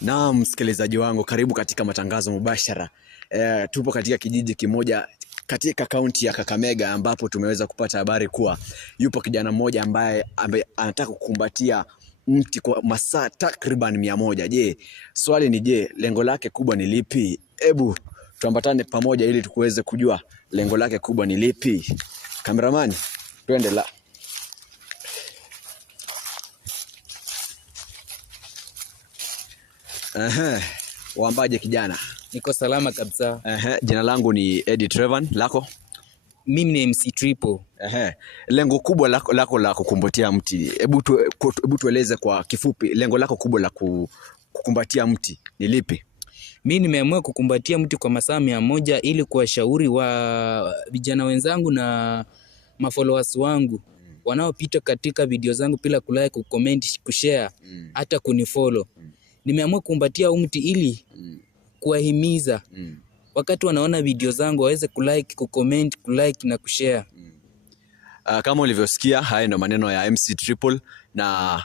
Naam, msikilizaji wangu, karibu katika matangazo mubashara. Tupo katika kijiji kimoja katika kaunti ya Kakamega, ambapo tumeweza kupata habari kuwa yupo kijana mmoja ambaye anataka kukumbatia mti kwa masaa takriban 100. Je, swali ni je, lengo lake kubwa ni lipi? Hebu tuambatane pamoja ili tukuweze kujua lengo lake kubwa ni lipi. Kameramani, twende la. Waambaje kijana? Niko salama kabisa. Jina langu ni Eddie Trevan, lako? Mimi ni MC Triple. Lengo kubwa lako la kukumbatia mti. Hebu tueleze kwa kifupi lengo lako kubwa la kukumbatia mti ni lipi? Mimi nimeamua kukumbatia mti kwa masaa 100 ili kuwashauri wa vijana wenzangu na mafollowers wangu wanaopita katika video zangu bila kulike, kucomment, kushare, hata kunifollow. Nimeamua kukumbatia mti ili kuwahimiza wakati wanaona video zangu waweze kulike, kucomment, kulike na kushare. Kama ulivyosikia, haya ndio maneno ya MC Triple na